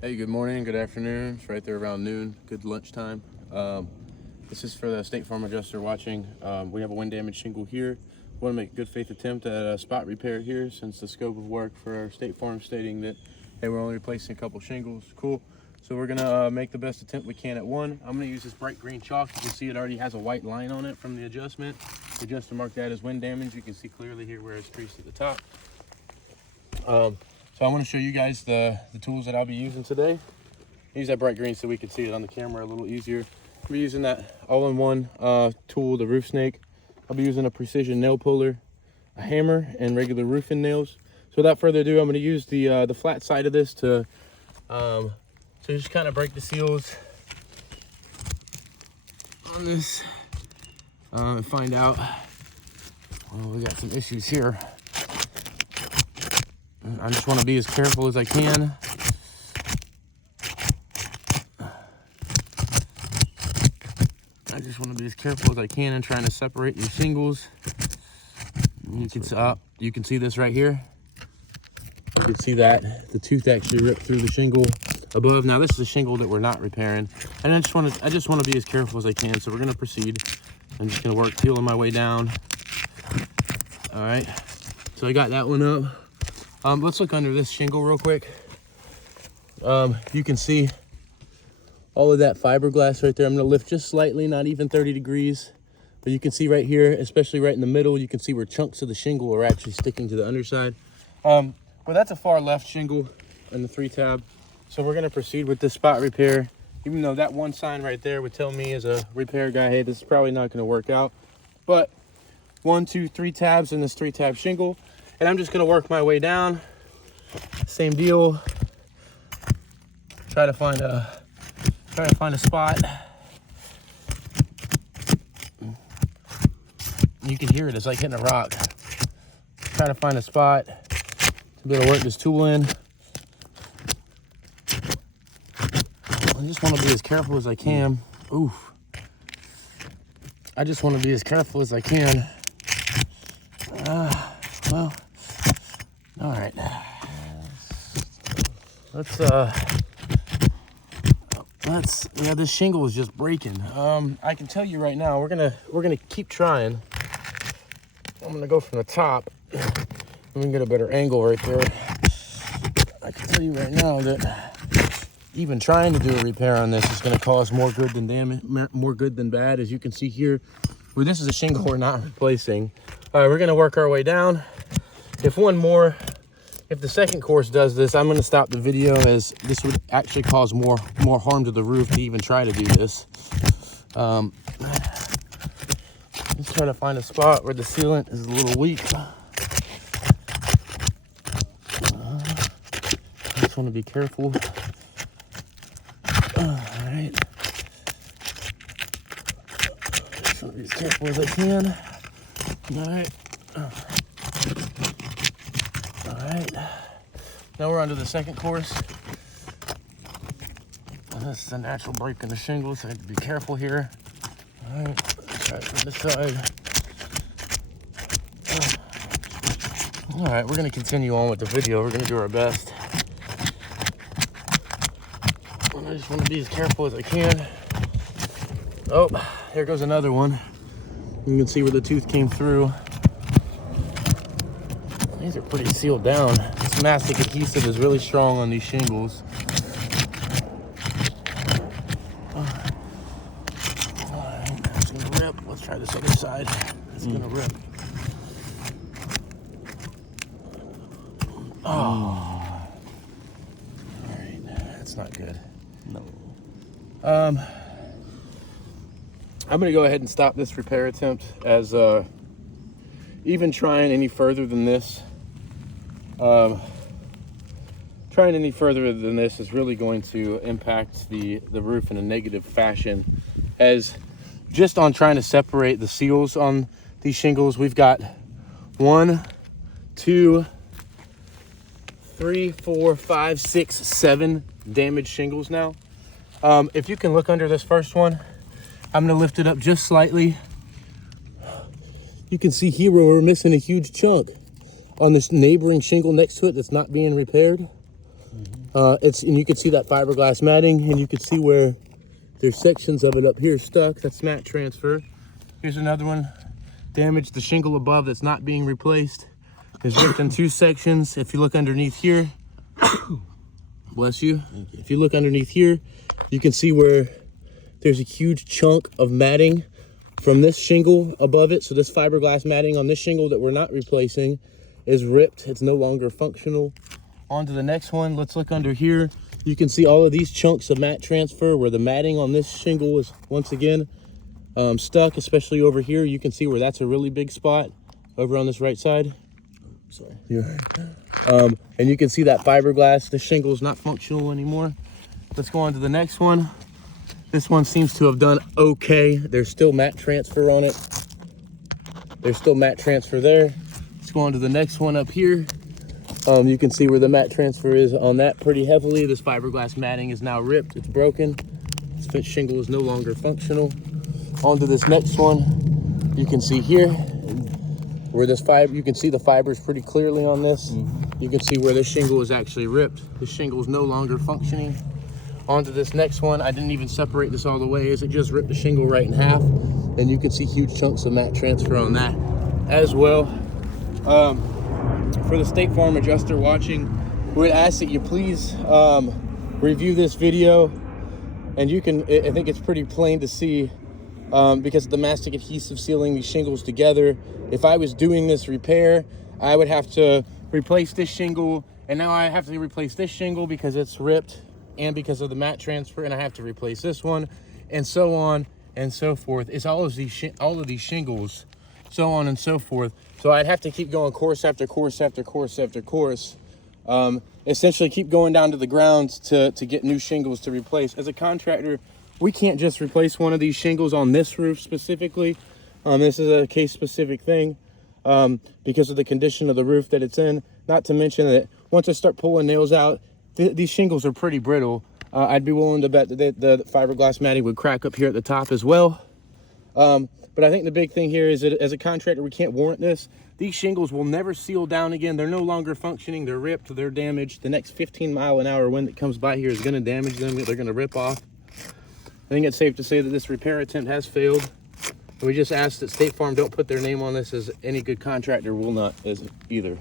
Hey, good morning, good afternoon. It's right there around noon. Good lunchtime. This is for the State Farm adjuster watching. We have a wind damage shingle here. Want to make a good faith attempt at a spot repair here, since the scope of work for our State Farm stating that, hey, we're only replacing a couple shingles. Cool. So we're gonna make the best attempt we can at one. I'm gonna use this bright green chalk. You can see it already has a white line on it from the adjustment. The adjuster marked that as wind damage. You can see clearly here where it's creased at the top. So I want to show you guys the tools that I'll be using today. Use that bright green so we can see it on the camera a little easier. We're using that all-in-one tool, the roof snake. I'll be using a precision nail puller, a hammer, and regular roofing nails. So without further ado, I'm going to use the flat side of this to just kind of break the seals on this and find out. Well, we got some issues here. I just want to be as careful as I can. I just want to be as careful as I can in trying to separate these shingles. You can see this right here. You can see that the tooth actually ripped through the shingle above. Now this is a shingle that we're not repairing, and I just want to be as careful as I can. So we're going to proceed. I'm just going to work peeling my way down. All right. So I got that one up. Let's look under this shingle real quick. You can see all of that fiberglass right there. I'm gonna lift just slightly, not even 30 degrees, but you can see right here, especially right in the middle, you can see where chunks of the shingle are actually sticking to the underside. Well, that's a far left shingle in the 3-tab. So we're gonna proceed with this spot repair. Even though that one sign right there would tell me as a repair guy, hey, this is probably not gonna work out. But 1, 2, 3 tabs in this 3-tab shingle. And I'm just gonna work my way down. Same deal. Try to find a spot. You can hear it, it's like hitting a rock. Try to find a spot to be able to work this tool in. I just want to be as careful as I can. Oof. I just want to be as careful as I can. Well. All right, yeah, this shingle is just breaking. I can tell you right now, we're gonna keep trying. I'm gonna go from the top. We can get a better angle right there. I can tell you right now that even trying to do a repair on this is gonna cause more good than damage, more good than bad. As you can see here, where this is a shingle we're not replacing. All right, we're gonna work our way down. If the second course does this, I'm going to stop the video, as this would actually cause more harm to the roof to even try to do this. Let's try to find a spot where the sealant is a little weak. I just want to be careful. All right. Just want to be as careful as I can. All right. All right, now we're onto the second course. This is a natural break in the shingle, so I have to be careful here. All right, let's try it from this side. All right, we're gonna continue on with the video. We're gonna do our best. And I just wanna be as careful as I can. Oh, here goes another one. You can see where the tooth came through. These are pretty sealed down. This mastic adhesive is really strong on these shingles. Alright, that's gonna rip. Let's try this other side. It's gonna rip. Oh. Alright, that's not good. No. I'm gonna go ahead and stop this repair attempt, as even trying any further than this, is really going to impact the roof in a negative fashion. As just on trying to separate the seals on these shingles, we've got 1, 2, 3, 4, 5, 6, 7 damaged shingles now. If you can look under this first one, I'm gonna lift it up just slightly. You can see here where we're missing a huge chunk on this neighboring shingle next to it that's not being repaired. And you can see that fiberglass matting, and you can see where there's sections of it up here stuck. That's mat transfer. Here's another one. Damaged. The shingle above that's not being replaced is ripped in 2 sections. If you look underneath here, bless you. If you look underneath here, you can see where there's a huge chunk of matting from this shingle above it. So this fiberglass matting on this shingle that we're not replacing is ripped. It's no longer functional. On to the next one. Let's look under here. You can see all of these chunks of mat transfer where the matting on this shingle is once again stuck, especially over here. You can see where that's a really big spot over on this right side. Sorry. Yeah. And you can see that fiberglass, the shingle is not functional anymore. Let's go on to the next one. This one seems to have done okay. There's still mat transfer on it. There's still mat transfer there. Let's go on to the next one up here. You can see where the mat transfer is on that pretty heavily. This fiberglass matting is now ripped. It's broken. This shingle is no longer functional. On to this next one. You can see here where this fiber, you can see the fibers pretty clearly on this. You can see where this shingle is actually ripped. This shingle is no longer functioning. On to this next one. I didn't even separate this all the way as it just ripped the shingle right in half. And you can see huge chunks of mat transfer on that as well. For the State Farm adjuster watching, we would ask that you please review this video. And you can, I think it's pretty plain to see because of the mastic adhesive sealing these shingles together. If I was doing this repair, I would have to replace this shingle, and now I have to replace this shingle because it's ripped and because of the mat transfer, and I have to replace this one, and so on and so forth. It's all of these shingles, so on and so forth. So I'd have to keep going course after course after course after course, essentially keep going down to the ground to get new shingles to replace. As a contractor, we can't just replace one of these shingles on this roof specifically. This is a case-specific thing because of the condition of the roof that it's in. Not to mention that once I start pulling nails out, these shingles are pretty brittle. I'd be willing to bet that the fiberglass matting would crack up here at the top as well. But I think the big thing here is that as a contractor, we can't warrant this. These shingles will never seal down again. They're no longer functioning. They're ripped. They're damaged. The next 15-mile-an-hour wind that comes by here is going to damage them. They're going to rip off. I think it's safe to say that this repair attempt has failed. We just ask that State Farm don't put their name on this, as any good contractor will not either.